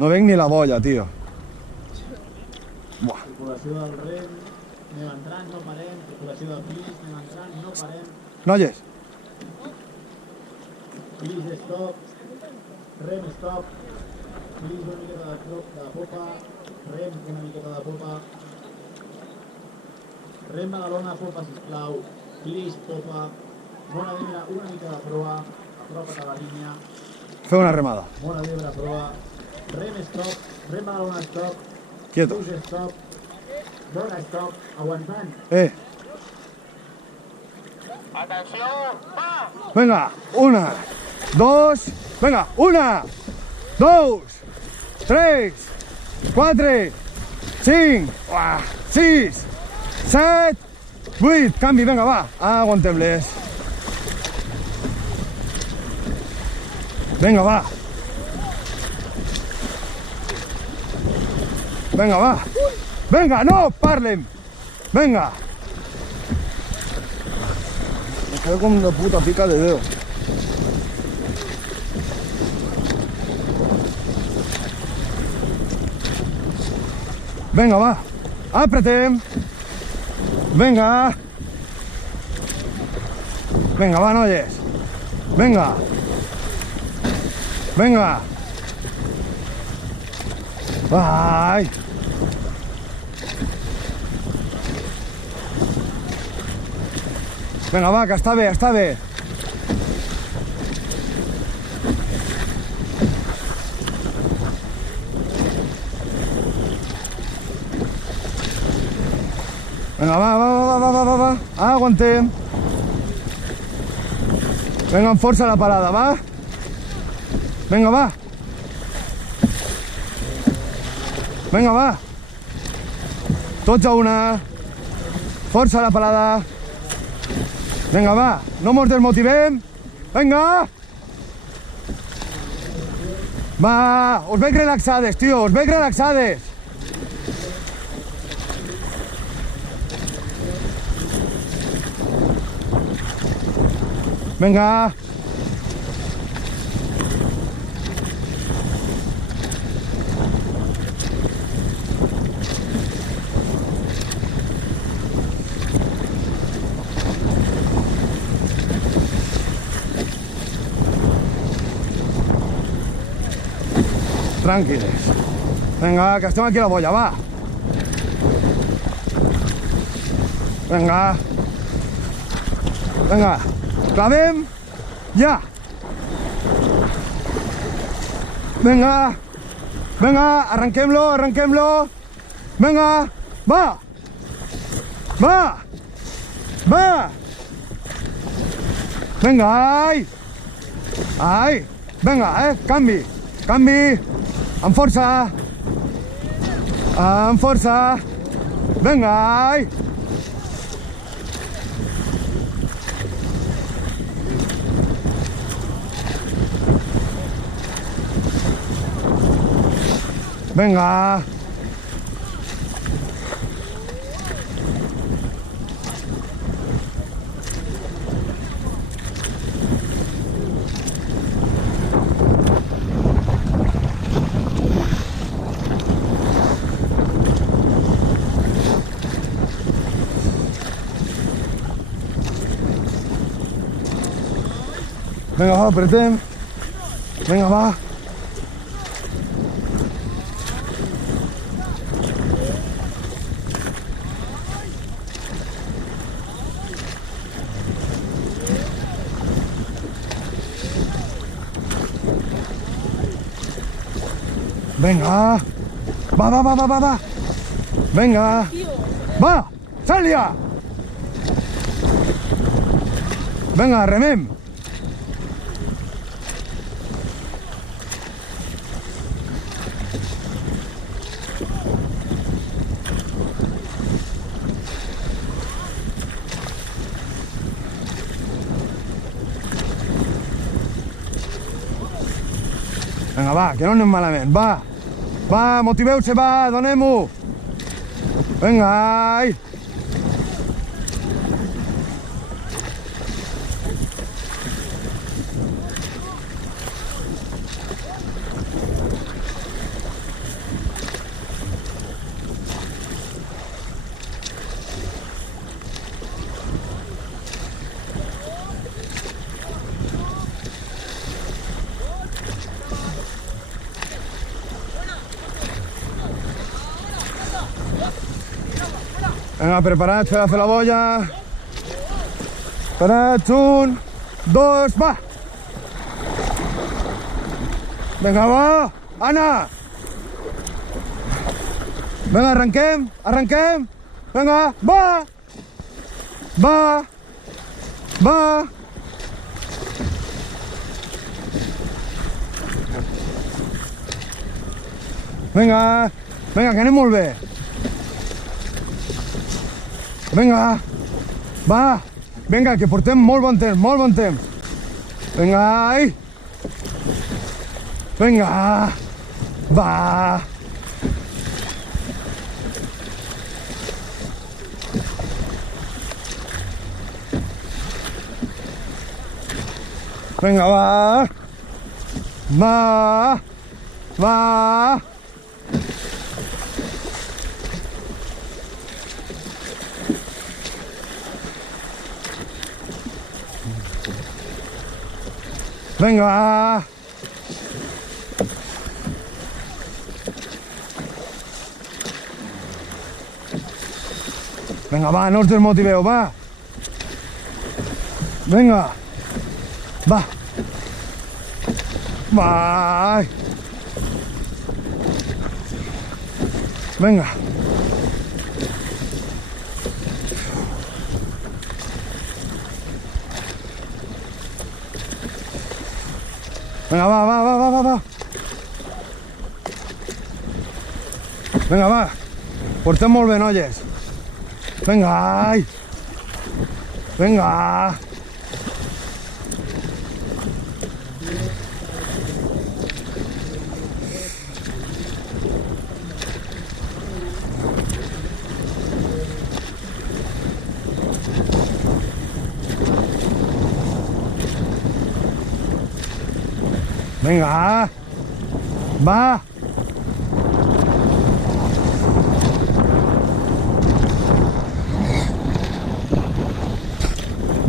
No venc ni la bolla, tio. Buah. Tripulació del rem, anem entrant, no parem. Tripulació del plis, anem entrant, no parem. Noies. Plis, stop. Rem, stop. Plis, una miqueta de popa. Rem, una miqueta de popa. Rem, Badalona, popa, sisplau. Plis, popa. Bona d'Ebre, una mica de proa. Apropa't a la línia. Feu una remada. Bona d'Ebre, proa. Rem, stop. Rem, Badalona, stop. Quietos. Plis, stop. Dona, stop. Aguantant. Atención, va. Venga, 1, 2, venga, 1, 2, 3, 4, 5, 6, 7, 8, canvi, vinga, va, aguantem-les. Vinga, va. Vinga, va. Vinga, no parlem. Vinga. Me quedo con una puta pica de dedo. Venga, va. Apretem. Venga. Venga, va, noies. Venga. Venga. Vai. Vinga, va, que està bé, està bé. Vinga, va. Aguantem. Vinga, amb força la parada, va. Vinga, va. Vinga, va. Tots a una. Força la parada. Vinga, va, no mos desmotivem. Vinga. Va, us veig relaxades, tio, us veig relaxades. Vinga. Tranquiles. Vinga, que estem aquí a la bolla, va. Vinga. Vinga. Clavem. Ja. Vinga. Vinga, arranquem-lo, arranquem-lo. Vinga. Va. Va. Va. Vinga, ai. Ai. Vinga, canvi. Canvi. Amb força. Amb força. Vinga, ai. Vinga. Vinga, va, apretem. Vinga, va. Venga. Va. Venga. Va, Sàlia. Venga, remem. Vinga, va, que no anem malament, va. Va, motiveu-se, va, donem-ho. Vinga, ai. Vinga, preparats per a fer la boia. Preparats, 1, 2, va! Vinga, va! Anna! Vinga, arrenquem, arrenquem! Vinga, va! Va! Va! Vinga, vinga, que anem molt bé. Vinga, va, vinga, que portem molt bon temps, molt bon temps. Vinga, ai. Vinga, va. Vinga, va. Va. Va. Vinga! Vinga, va, no us desmotiveu, va! Vinga! Va! Va! Vinga! Vinga, va. Vinga, va. Portem molt bé, noies. Vinga, ai. Vinga. Vinga, va.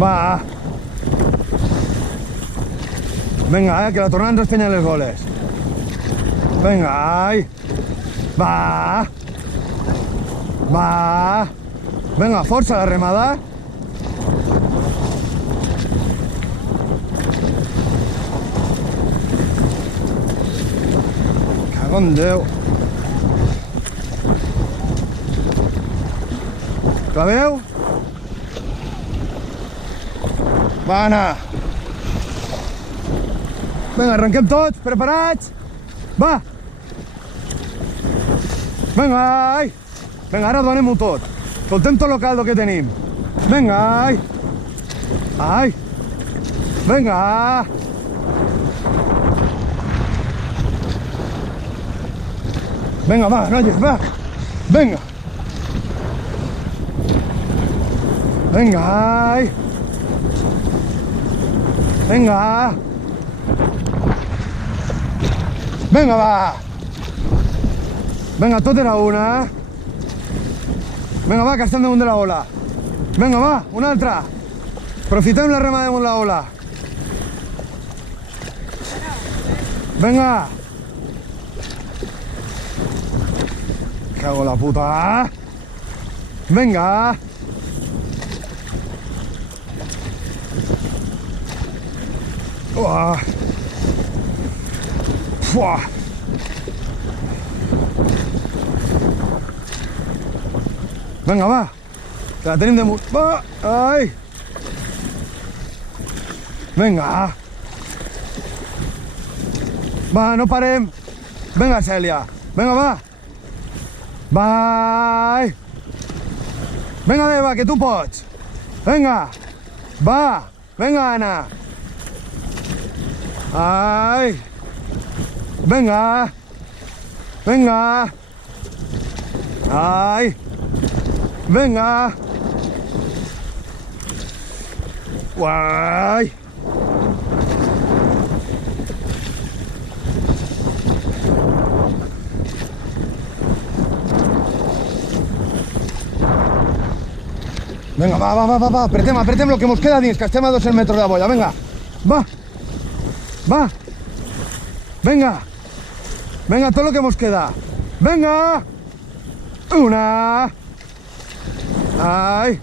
Va. Vinga, que la tornada ens espenya les goles. Vinga, ai. Va. Va. Vinga, força la remada. Cago en Déu. La veu? Va, Anna. Vinga, arrenquem tots, preparats? Va! Vinga, ai! Vinga, ara donem-ho tot. Soltem tot el caldo que tenim. Vinga, ai! Ai! Vinga! Vinga, va, noies, va! Vinga! Vinga, ai! Vinga! Vinga, va! Vinga, tot era una. Vinga, va, que estem damunt de la ola. Vinga, va, una altra. Aprofitem la remada damunt la ola. Vinga! Cago en la puta. Vinga! Uah. Fuah. Vinga, va, que la tenim damunt. Va, ai! Vinga! Va, no parem! Vinga, Cèlia! Vinga, va! Va! Ai! Vinga, Eva, que tu pots! Vinga! Va! Vinga, Anna! Ai! Vinga! Vinga! Ai! Vinga! Uai! Vinga, va, apretem lo que mos queda dins, que estem a 200 metres de la boia, vinga! Va! Va! Vinga! Vinga, tot lo que mos queda! Vinga! Una! Ai.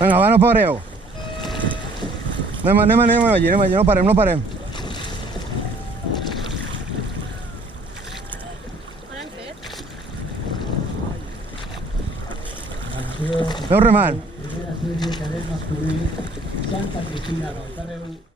Vinga, va, no pareu. Anem allí, no parem. Veu remant. Primera sèrie cadet masculí, Santa Cristina del Carreu.